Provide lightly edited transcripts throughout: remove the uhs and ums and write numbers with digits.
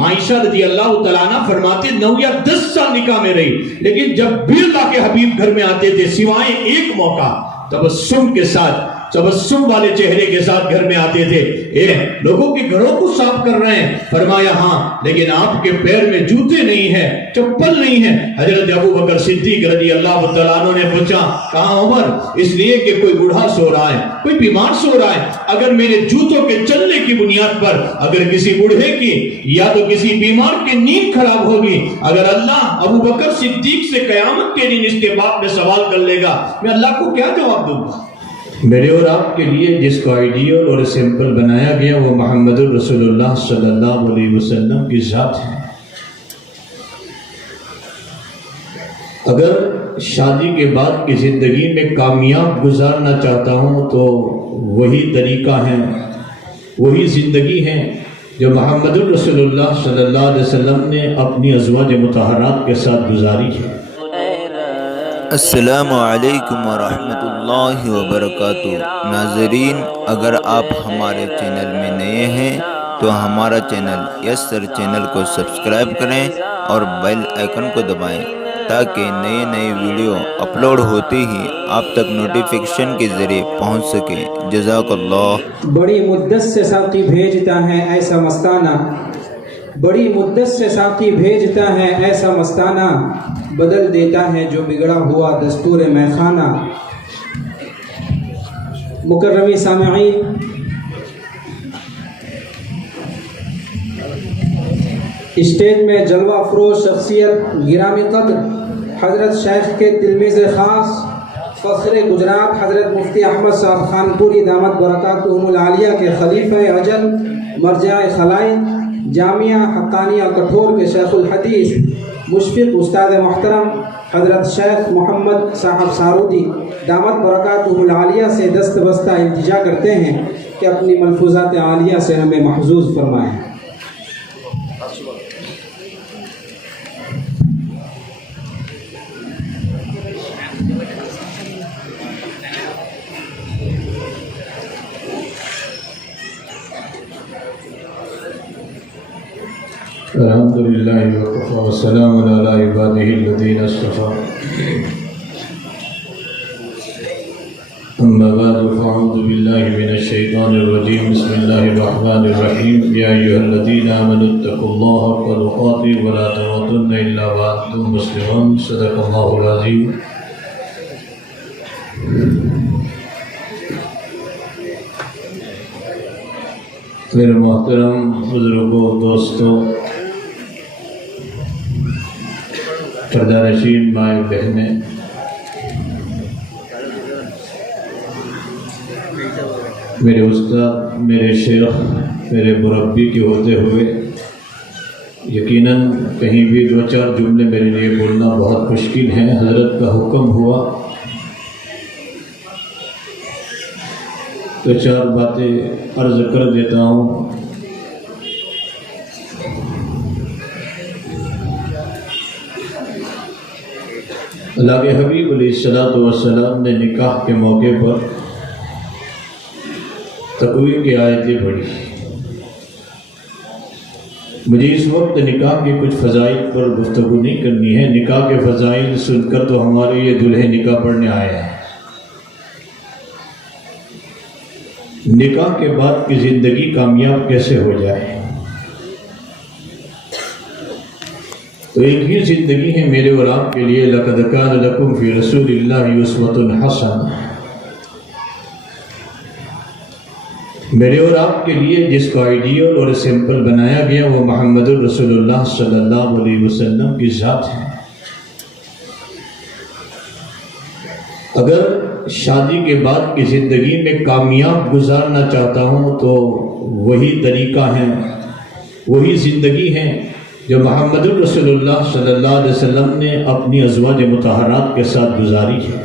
عائشہ رضی اللہ تعالیٰ عنہ فرماتے 9 یا 10 سال نکاح میں رہی، لیکن جب بھی اللہ کے حبیب گھر میں آتے تھے سوائے ایک موقع تبسم کے ساتھ، تبسم والے چہرے کے ساتھ گھر میں آتے تھے۔ لوگوں کے گھروں کو صاف کر رہے ہیں، فرمایا ہاں لیکن آپ کے پیر میں جوتے نہیں ہیں، چپل نہیں ہے۔ حضرت ابو بکر صدیق رضی اللہ تعالیٰ عنہ نے پوچھا کہاں عمر؟ اس لیے کہ کوئی بوڑھا سو رہا ہے، کوئی بیمار سو رہا ہے، اگر میرے جوتوں کے چلنے کی بنیاد پر اگر کسی بوڑھے کی یا تو کسی بیمار کی نیند خراب ہوگی، اگر اللہ ابو بکر صدیق سے قیامت کے دن اس کے باپ میں سوال کر لے گا، میں اللہ کو کیا جواب دوں گا؟ میرے اور آپ کے لیے جس کو آئیڈیل اور سمپل بنایا گیا وہ محمد الرسول اللہ صلی اللہ علیہ وسلم کی ذات ہے۔ اگر شادی کے بعد کی زندگی میں کامیاب گزارنا چاہتا ہوں تو وہی طریقہ ہے، وہی زندگی ہے جو محمد الرسول اللہ صلی اللہ علیہ وسلم نے اپنی ازواج مطہرات کے ساتھ گزاری ہے۔ السلام علیکم ورحمۃ اللہ وبرکاتہ۔ ناظرین، اگر آپ ہمارے چینل میں نئے ہیں تو ہمارا چینل یسر چینل کو سبسکرائب کریں اور بیل آئیکن کو دبائیں تاکہ نئے ویڈیو اپلوڈ ہوتے ہی آپ تک نوٹیفیکیشن کے ذریعے پہنچ سکے۔ جزاک اللہ۔ بڑی مدت سے ساقی بھیجتا ہے ایسا مستانہ، بڑی مدت سے ساقی بھیجتا ہے ایسا مستانہ، بدل دیتا ہے جو بگڑا ہوا دستور میخانہ۔ مکرمی سامعین، اسٹیج میں جلوہ فروش شخصیت گرامی قدر حضرت شیخ کے تلمیذ خاص فخر گجرات حضرت مفتی احمد صاحب خان پوری دامت برکاتہم العالیہ کے خلیفہ اجل مرجع خلائق جامعہ حقانیہ کٹھور کے شیخ الحدیث مشفق استاد محترم حضرت شیخ محمد صاحب سارودی دامت برکاتہم العالیہ سے دست بستہ التجا کرتے ہیں کہ اپنی ملفوظات عالیہ سے ہمیں محظوظ فرمائیں۔ الحمدللہ وکفی والسلام علی عبادہ الذین اصطفیٰ، اما بعد فاعوذ باللہ من الشیطان الرجیم، بسم اللہ الرحمن الرحیم۔ یا ایھا الذین آمنوا اتقوا اللہ حق تقاته ولا تموتن الا وانتم مسلمون۔ صدق اللہ العظیم۔ پھر محترم بزرگوں، دوستوں، پردہ نشین مائیں بہنیں، میرے استاد، میرے شیخ، میرے مربی کے ہوتے ہوئے یقیناً کہیں بھی 2-4 جملے میرے لیے بولنا بہت مشکل ہے۔ حضرت کا حکم ہوا تو 4 باتیں عرض کر دیتا ہوں۔ اللہ کے حبیب علیہ السلام نے نکاح کے موقع پر تقوی کی آیتیں پڑھی۔ مجھے اس وقت نکاح کے کچھ فضائل پر گفتگو نہیں کرنی ہے، نکاح کے فضائل سن کر تو ہمارے یہ دلہے نکاح پڑھنے آئے ہیں۔ نکاح کے بعد کی زندگی کامیاب کیسے ہو جائے، تو ایک ہی زندگی ہے میرے اور آپ کے لیے۔ لَقَدْ كَانَ لَكُمْ فِي رَسُولِ اللَّهِ أُسْوَةٌ حَسَنَةٌ۔ میرے اور آپ کے لیے جس کو آئیڈیل اور سمپل بنایا گیا وہ محمد الرسول اللہ صلی اللہ علیہ وسلم کی ذات ہے۔ اگر شادی کے بعد کی زندگی میں کامیاب گزارنا چاہتا ہوں تو وہی طریقہ ہے، وہی زندگی ہے جو محمد الرسول اللہ صلی اللہ علیہ وسلم نے اپنی ازواج مطہرات کے ساتھ گزاری ہے۔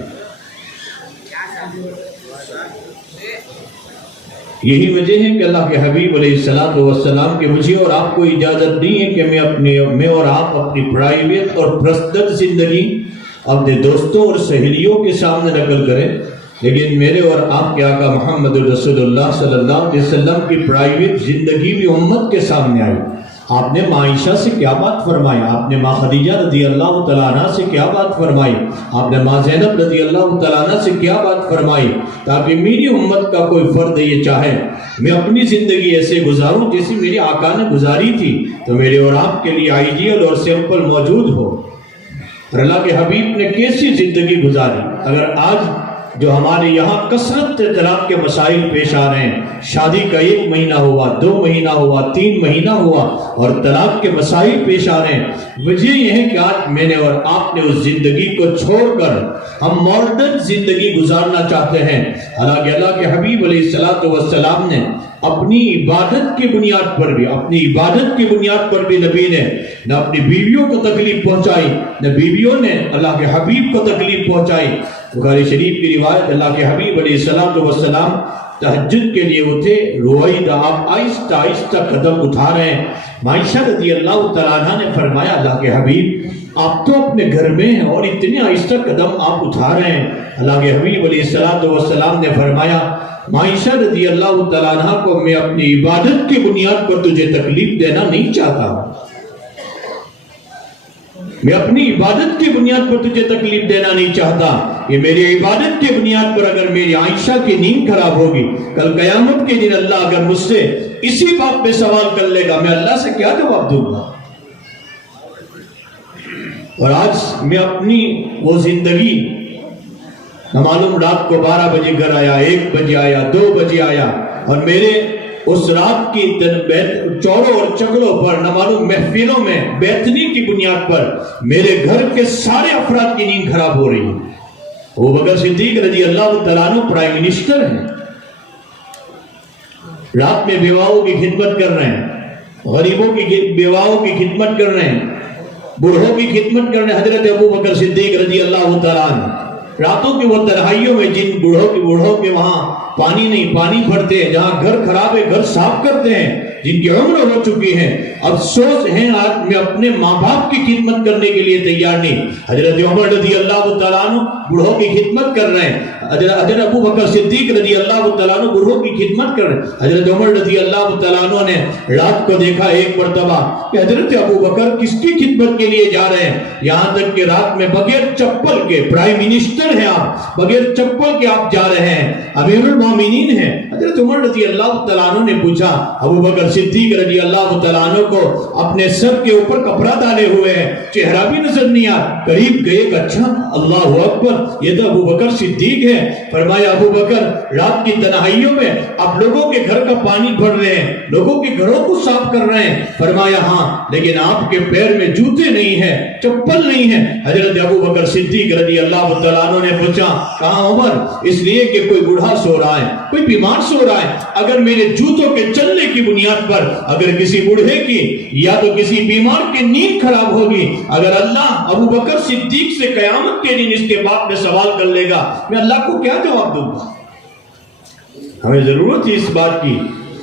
یہی وجہ ہے کہ اللہ کے حبیب علیہ السلام کے مجھے اور آپ کو اجازت نہیں ہے کہ میں اور آپ اپنی پرائیویٹ اور پرسنل زندگی اپنے دوستوں اور سہیلیوں کے سامنے نقل کریں، لیکن میرے اور آپ کے آقا محمد الرسول اللہ صلی اللہ علیہ وسلم کی پرائیویٹ زندگی بھی امت کے سامنے آئی۔ آپ نے ماں عائشہ سے کیا بات فرمائی، آپ نے ماں خدیجہ رضی اللہ تعالیٰ عنہ سے کیا بات فرمائی، آپ نے ماں زینب رضی اللہ تعالیٰ عنہ سے کیا بات فرمائی، تاکہ میری امت کا کوئی فرد یہ چاہے میں اپنی زندگی ایسے گزاروں جیسی میری آقا نے گزاری تھی، تو میرے اور آپ کے لیے آئیڈیل اور سمپل موجود ہو۔ اور اللہ کے حبیب نے کیسی زندگی گزاری۔ اگر آج جو ہمارے یہاں کثرت طلاق کے مسائل پیش آ رہے ہیں، شادی کا 1 مہینہ ہوا، 2 مہینہ ہوا، 3 مہینہ ہوا اور طلاق کے مسائل پیش آ رہے ہیں، وجہ یہ ہے کہ آج میں نے اور آپ نے اس زندگی کو چھوڑ کر ہم ماڈرن زندگی گزارنا چاہتے ہیں۔ حالانکہ اللہ کے حبیب علیہ السلام نے اپنی عبادت کی بنیاد پر بھی نبی نے نہ اپنی بیویوں کو تکلیف پہنچائی، نہ بیویوں نے اللہ کے حبیب کو تکلیف پہنچائی۔ بخاری شریف کی روایت، اللہ کے حبیب علیہ السلام تہجد کے لیے اٹھے، روئیدہ، آپ آہستہ آہستہ قدم اٹھا رہے ہیں۔ عائشہ رضی اللہ تعالیٰ عنہ نے فرمایا، اللہ کے حبیب آپ تو اپنے گھر میں ہیں اور اتنے آہستہ قدم آپ اٹھا رہے ہیں۔ اللہ کے حبیب علیہ السلام نے فرمایا، عائشہ رضی اللہ تعالیٰ عنہ کو میں اپنی عبادت کی بنیاد پر تجھے تکلیف دینا نہیں چاہتا، میں اپنی عبادت کی بنیاد پر تجھے تکلیف دینا نہیں چاہتا۔ یہ میری عبادت کی بنیاد پر اگر میری عائشہ کی نیند خراب ہوگی، کل قیامت کے دن اللہ اگر مجھ سے اسی بات پہ سوال کر لے گا، میں اللہ سے کیا جواب دوں گا؟ اور آج میں اپنی وہ زندگی، نہ معلوم رات کو 12 بجے گھر آیا، 1 بجے آیا، 2 بجے آیا، اور میرے اس رات کی چوروں اور چگلوں پر، نہ معلوم محفلوں میں بیتنی کی بنیاد پر میرے گھر کے سارے افراد کی نیند خراب ہو رہی ہے۔ ابوبکر صدیق رضی اللہ تعالیٰ عنہ پرائم منسٹر ہیں، رات میں بیواؤں کی خدمت کر رہے ہیں، غریبوں کی بیواؤں کی خدمت کر رہے ہیں، بوڑھوں کی خدمت کر رہے ہیں۔ حضرت ابوبکر صدیق رضی اللہ تعالیٰ عنہ راتوں کی وہ تنہائیوں میں، جن بوڑھوں کے وہاں پانی نہیں، پانی بھرتے ہیں، جہاں گھر خراب ہے گھر صاف کرتے ہیں، جن کی عمر ہو چکی ہے، افسوس ہیں آج میں اپنے ماں باپ کی خدمت کرنے کے لیے تیار نہیں۔ حضرت عمر رضی اللہ تعالیٰ عنہ بوڑھوں کی خدمت کر رہے ہیں، حضرت ابوبکر صدیق رضی اللہ تعالیٰ عنہ بوڑھوں کی خدمت کر رہے ہیں۔ حضرت عمر رضی اللہ تعالیٰ عنہ نے رات کو دیکھا ایک مرتبہ کہ حضرت ابوبکر کس کی خدمت کے لیے جا رہے ہیں، یہاں تک کہ رات میں بغیر چپل کے، پرائم منسٹر ہیں آپ، بغیر چپل کے آپ جا رہے ہیں، امیر المومنین ہیں۔ حضرت عمر رضی اللہ تعالیٰ عنہ نے پوچھا، ابوبکر صدیق رضی اللہ تعالیٰ عنہ کو اپنے سر کے اوپر کپڑا ڈالے ہوئے ہیں، چہرہ بھی نظر نہیں آ، قریب گئے کہ اچھا اللہ اکبر، یہ تو ابوبکر صدیق ہے۔ فرمایا، ابوبکر رات کی تنہائیوں میں آپ لوگوں کے گھر کا پانی بھر رہے ہیں، لوگوں کے گھروں کو صاف کر رہے ہیں۔ فرمایا ہاں، لیکن آپ کے پیر میں جوتے نہیں ہیں، چپل نہیں ہے۔ حضرت ابوبکر صدیق رضی اللہ تعالیٰ عنہ نے پوچھا، کہاں عمر؟ اس لیے کہ کوئی بوڑھا سو رہا ہے، کوئی بیمار سو رہا ہے، اگر میرے جوتوں کے چلنے کی بنیاد پر اگر کسی بوڑھے کی یا تو کسی بیمار کی نیند خراب ہوگی، اگر اللہ ابوبکر صدیق سے قیامت کے دن اس کے باپ میں سوال کر لے گا، میں اللہ کو کیا جواب دوں گا؟ ہمیں ضرورت ہے اس بات کی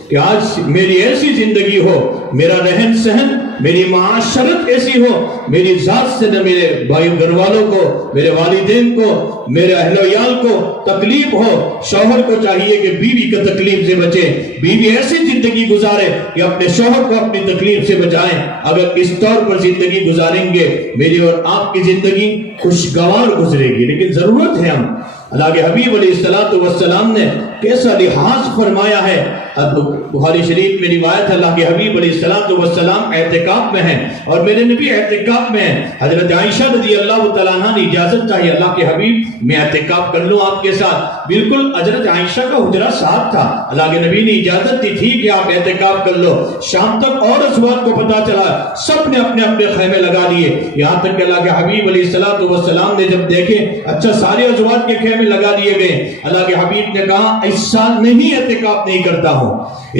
کہ آج میری ایسی زندگی ہو، میرا رہن سہن، میری معاشرت ایسی ہو، میری ذات سے نہ میرے بھائی گھر والوں کو، میرے والدین کو، میرے اہل و عیال کو تکلیف ہو۔ شوہر کو چاہیے کہ بیوی کا تکلیف سے بچے، بیوی ایسی زندگی گزارے کہ اپنے شوہر کو اپنی تکلیف سے بچائیں۔ اگر اس طور پر زندگی گزاریں گے، میری اور آپ کی زندگی خوشگوار گزرے گی۔ لیکن ضرورت ہے ہم، اللہ کے حبیب علیہ السلام نے کیسا لحاظ فرمایا ہے۔ بخاری شریف میں روایت ہے، اللہ کے حبیب علیہ السلام اعتکاف میں ہیں اور میرے نبی اعتکاف میں ہیں۔ حضرت عائشہ رضی اللہ تعالیٰ عنہ نے اجازت چاہیے، اللہ کے حبیب میں اعتکاف کر لوں آپ کے ساتھ؟ بالکل حضرت عائشہ کا حجرہ ساتھ تھا، اللہ کے نبی نے اجازت دی تھی کہ آپ اعتکاف کر لو۔ شام تک اور ازواج کو پتا چلا، سب نے اپنے اپنے خیمے لگا لیے، یہاں تک کہ اللہ کے حبیب علیہ السلام نے جب دیکھے اچھا سارے ازواج کے خیمے لگا دیے گئے، اللہ کے حبیب نے کہا اس سال نہیں اعتکاف نہیں کرتا ہوں،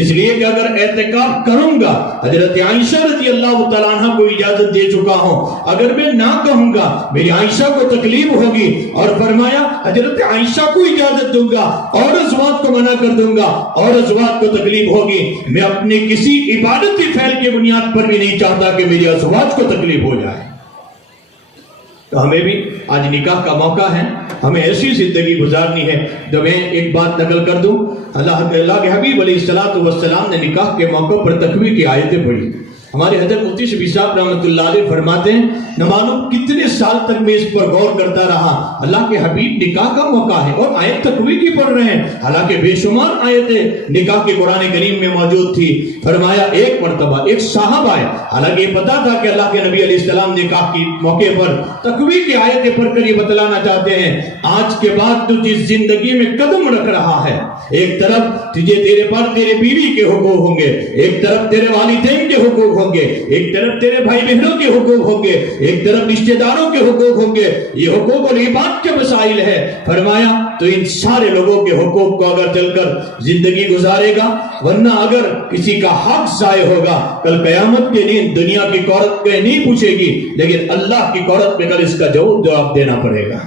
اس لیے کہ اگر اعتکاف کروں گا، حضرت عائشہ رضی اللہ تعالیٰ عنہ کو اجازت دے چکا ہوں، اگر میں نہ کہوں گا میری عائشہ کو تکلیف ہوگی، اور فرمایا حضرت عائشہ کو اجازت دوں گا اور ازواج کو منع کر دوں گا اور ازواج کو تکلیف ہوگی، میں اپنے کسی عبادتی فعل کی بنیاد پر بھی نہیں چاہتا کہ میری ازواج کو تکلیف ہو جائے۔ تو ہمیں بھی آج نکاح کا موقع ہے، ہمیں ایسی زندگی گزارنی ہے۔ جب میں ایک بات نقل کر دوں، اللہ کے حبیب علیہ السلام نے نکاح کے موقع پر تقوی کی آیتیں پڑھی۔ ہمارے حضرت مفتی شفیع صاحب رحمۃ اللہ علیہ فرماتے ہیں نہ معلوم کتنے سال تک میں اس پر غور کرتا رہا، اللہ کے حبیب نکاح کا موقع ہے اور آیت تقوی کی پڑھ رہے ہیں، حالانکہ بے شمار آیتیں نکاح کے قرآن کریم میں موجود تھی۔ فرمایا ایک مرتبہ ایک صاحب آئے، حالانکہ یہ پتا تھا کہ اللہ کے نبی علیہ السلام نکاح کی موقع پر تقوی کی آیتیں پڑھ کر یہ بتلانا چاہتے ہیں آج کے بعد تو جس زندگی میں قدم رکھ رہا ہے، ایک طرف تجھے تیرے پر تیرے بیوی کے حقوق ہوں گے، ایک طرف تیرے والدین کے حقوق ہوں گے، ایک طرف تیرے بھائی بہنوں کے حقوق ہوں گے، ایک طرف رشتہ داروں کے حقوق ہوں گے، یہ حقوق اور عبادت کے مسائل ہے۔ فرمایا تو ان سارے لوگوں کے حقوق کو اگر چل کر زندگی گزارے گا، ورنہ اگر کسی کا حق ضائع ہوگا کل قیامت کے دن دنیا کی عورت کو نہیں پوچھے گی، لیکن اللہ کی عورت میں کل اس کا جواب دینا پڑے گا۔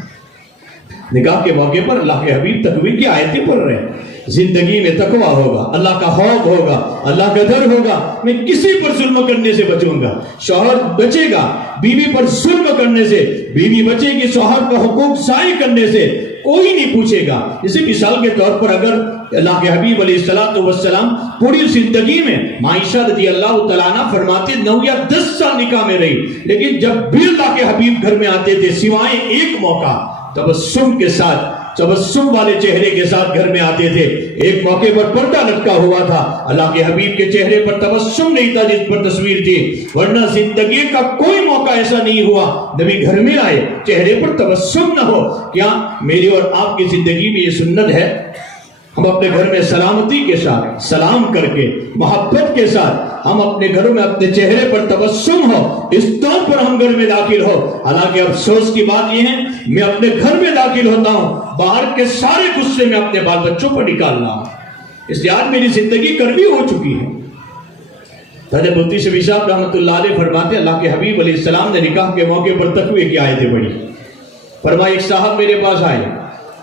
نکاح کے موقع پر اللہ کے حبیب تقوی کی آیتیں پڑھ رہے ہیں، زندگی میں تقویٰ ہوگا، اللہ کا خوف ہوگا، اللہ کا ڈر ہوگا، میں کسی پر ظلم کرنے سے بچوں گا، شوہر بچے گا بیوی پر ظلم کرنے سے، بیوی بچے گی شوہر کا حقوق ضائع کرنے سے، کوئی نہیں پوچھے گا۔ اسی مثال کے طور پر اگر اللہ کے حبیب علیہ السلام پوری زندگی میں عائشہ رضی اللہ تعالیٰ عنہ فرماتے 9 یا 10 سال نکاح میں رہی، لیکن جب بھی اللہ کے حبیب گھر میں آتے تھے سوائے ایک موقع تبسم کے ساتھ، تبسم والے چہرے کے ساتھ گھر میں آتے تھے۔ ایک موقع پر پردہ لٹکا ہوا تھا، اللہ کے حبیب کے چہرے پر تبسم نہیں تھا جس پر تصویر تھی، ورنہ زندگی کا کوئی موقع ایسا نہیں ہوا نبی گھر میں آئے چہرے پر تبسم نہ ہو۔ کیا میری اور آپ کی زندگی میں یہ سنت ہے؟ ہم اپنے گھر میں سلامتی کے ساتھ سلام کر کے محبت کے ساتھ ہم اپنے گھروں میں اپنے چہرے پر تبسم ہو، اس طور پر ہم گھر میں داخل ہو۔ حالانکہ افسوس کی بات یہ ہے میں اپنے گھر میں داخل ہوتا ہوں، باہر کے سارے غصے میں اپنے بال بچوں پر نکال رہا ہوں، اس لیے آج میری زندگی کڑوی ہو چکی ہے۔ حضرت مفتی شفیع صاحب رحمۃ اللہ علیہ فرماتے اللہ کے حبیب علیہ السلام نے نکاح کے موقع پر تقوی کی آیتیں پڑھی۔ فرمایا ایک صاحب میرے پاس آئے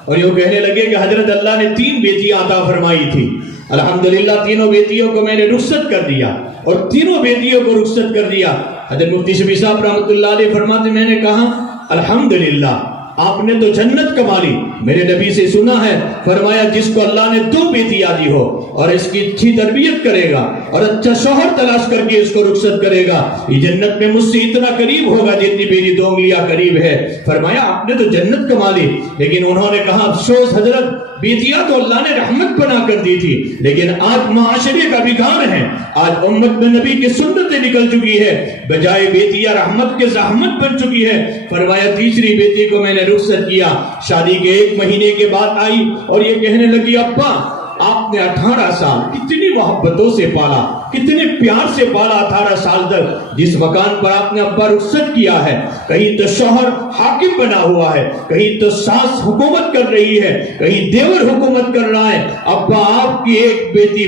اور یہ کہنے لگے کہ حضرت اللہ نے 3 بیٹیاں عطا فرمائی تھی، الحمدللہ تینوں بیٹیوں کو میں نے رخصت کر دیا اور تینوں بیٹیوں کو رخصت کر دیا۔ حضرت مفتی شفیع صاحب رحمۃ اللہ علیہ فرماتے میں نے کہا الحمدللہ آپ نے تو جنت کما لی، میرے نبی سے سنا ہے فرمایا جس کو اللہ نے 2 بیٹیاں دی ہو اور اس کی اچھی تربیت کرے گا اور اچھا شوہر تلاش کر کے اس کو رخصت کرے گا، یہ جنت میں مجھ سے اتنا قریب ہوگا جتنی میری 2 انگلیاں قریب ہے۔ فرمایا آپ نے تو جنت کما لی، لیکن انہوں نے کہا افسوس حضرت بیٹیاں تو اللہ نے رحمت بنا کر دی تھی، لیکن آج معاشرے کا بگاڑ ہے، آج امت میں نبی کی سنتیں نکل چکی ہے، بجائے بیٹیاں رحمت کے زحمت بن چکی ہے۔ فرمایا تیسری بیٹی کو میں نے رخصت کیا، شادی کے 1 مہینے کے بعد آئی اور یہ کہنے لگی ابا آپ نے 18 سال کتنی محبتوں سے پالا، کتنے پیار سے پالا، 18 سال تک جس مکان پر آپ نے ابا رخصت کیا ہے، کہیں تو شوہر حاکم بنا ہوا ہے، کہیں تو ساس حکومت کر رہی ہے، کہیں دیور حکومت کر رہا ہے، ابا آپ کی ایک بیٹی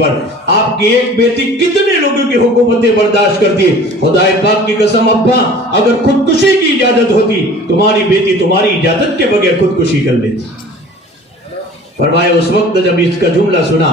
پر آپ کی ایک بیٹی کتنے لوگوں کی حکومتیں برداشت کرتی؟ خدا پاک کی قسم ابا اگر خودکشی کی اجازت ہوتی تمہاری بیٹی تمہاری اجازت کے بغیر خودکشی کر لیتی۔ فرمایا اس وقت جب اس کا جملہ سنا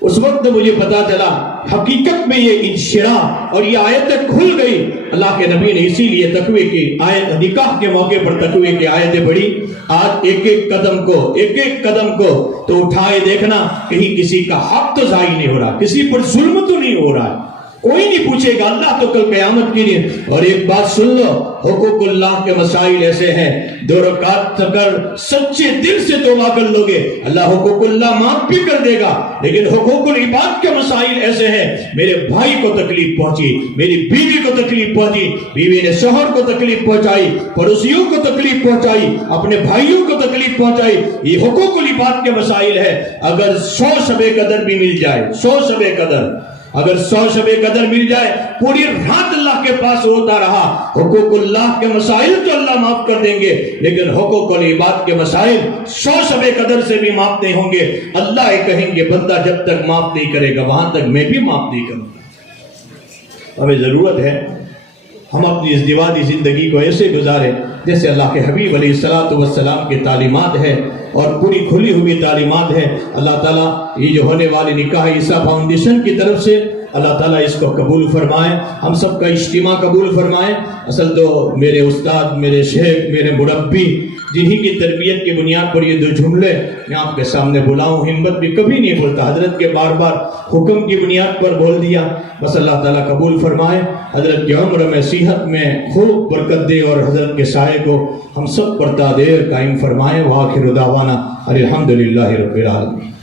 اس وقت مجھے پتا چلا حقیقت میں یہ انشراح اور یہ آیتیں کھل گئی۔ اللہ کے نبی نے اسی لیے تقوی کی آیت نکاح کے موقع پر تقوی کی آیتیں پڑھی۔ آج ایک ایک قدم کو تو اٹھائے دیکھنا کہیں کسی کا حق تو ضائع نہیں ہو رہا، کسی پر ظلم تو نہیں ہو رہا، کوئی نہیں پوچھے گا اللہ تو کل قیامت کے دن۔ اور ایک بات سن لو، حقوق اللہ کے مسائل ایسے ہیں 2 رکعت کر سچے دل سے توبہ کر لوگے اللہ حقوق اللہ معاف بھی کر دے گا، لیکن حقوق العباد کے مسائل ایسے ہیں میرے بھائی کو تکلیف پہنچی، میری بیوی کو تکلیف پہنچی، بیوی نے شوہر کو تکلیف پہنچائی، پڑوسیوں کو تکلیف پہنچائی، اپنے بھائیوں کو تکلیف پہنچائی، یہ حقوق العباد کے مسائل ہے۔ اگر 100 شب قدر بھی مل جائے، 100 شب قدر اگر 100 شب قدر مل جائے، پوری رات اللہ کے پاس روتا رہا، حقوق اللہ کے مسائل تو اللہ معاف کر دیں گے، لیکن حقوق العباد کے مسائل 100 شب قدر سے بھی معاف نہیں ہوں گے۔ اللہ کہیں گے بندہ جب تک معاف نہیں کرے گا وہاں تک میں بھی معاف نہیں کروں گا۔ ہمیں ضرورت ہے ہم اپنی اس ازدواجی زندگی کو ایسے گزاریں جیسے اللہ کے حبیب علیہ السلام کی تعلیمات ہے اور پوری کھلی ہوئی تعلیمات ہے۔ اللہ تعالیٰ یہ جو ہونے والی نکاح عیسیٰ فاؤنڈیشن کی طرف سے اللہ تعالیٰ اس کو قبول فرمائے, ہم سب کا اجتماع قبول فرمائے. اصل تو میرے استاد, میرے شیخ, میرے مربی, جنہی کی تربیت کی بنیاد پر یہ دو جملے میں آپ کے سامنے بلاؤں, ہمت بھی کبھی نہیں بولتا, حضرت کے بار بار حکم کی بنیاد پر بول دیا. بس اللہ تعالیٰ قبول فرمائے, حضرت کی عمر میں, صحت میں خوب برکت دے, اور حضرت کے سائے کو ہم سب پر تا دیر قائم فرمائے. وآخر دعوانا الحمدللہ رب العالمین.